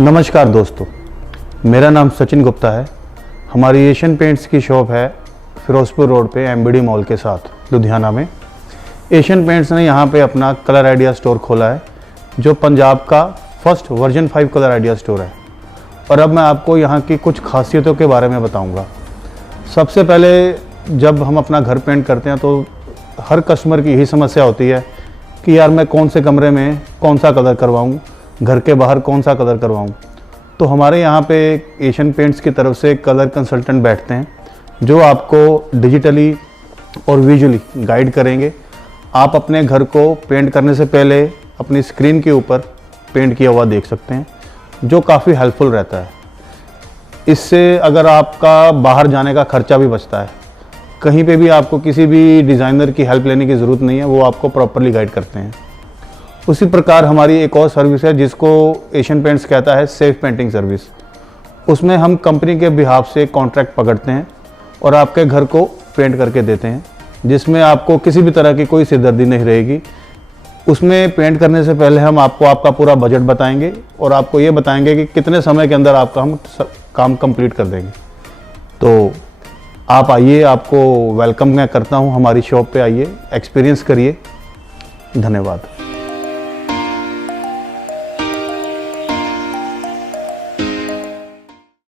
नमस्कार दोस्तों, मेरा नाम सचिन गुप्ता है। हमारी एशियन पेंट्स की शॉप है फिरोजपुर रोड पे एमबीडी मॉल के साथ लुधियाना में। एशियन पेंट्स ने यहाँ पे अपना कलर आइडिया स्टोर खोला है, जो पंजाब का first version 5 colour idea store है। और अब मैं आपको यहाँ की कुछ खासियतों के बारे में बताऊँगा। सबसे पहले जब हम अपना घर पेंट करते हैं तो हर कस्टमर की यही समस्या होती है कि यार मैं कौन से कमरे में कौन सा कलर करवाऊँ, घर के बाहर कौन सा कलर करवाऊँ। तो हमारे यहाँ पे एशियन पेंट्स की तरफ से कलर कंसल्टेंट बैठते हैं, जो आपको डिजिटली और विजुअली गाइड करेंगे। आप अपने घर को पेंट करने से पहले अपनी स्क्रीन के ऊपर पेंट किया हुआ देख सकते हैं, जो काफ़ी हेल्पफुल रहता है। इससे अगर आपका बाहर जाने का खर्चा भी बचता है, कहीं पे भी आपको किसी भी डिज़ाइनर की हेल्प लेने की ज़रूरत नहीं है, वो आपको प्रॉपरली गाइड करते हैं। उसी प्रकार हमारी एक और सर्विस है जिसको एशियन पेंट्स कहता है सेफ पेंटिंग सर्विस। उसमें हम कंपनी के बिहाफ से कॉन्ट्रैक्ट पकड़ते हैं और आपके घर को पेंट करके देते हैं, जिसमें आपको किसी भी तरह की कोई सिरदर्दी नहीं रहेगी। उसमें पेंट करने से पहले हम आपको आपका पूरा बजट बताएंगे और आपको ये बताएंगे कि कितने समय के अंदर आपका हम काम कंप्लीट कर देंगे। तो आप आइए, आपको वेलकम मैं करता हूँ, हमारी शॉप पे आइए, एक्सपीरियंस करिए। धन्यवाद।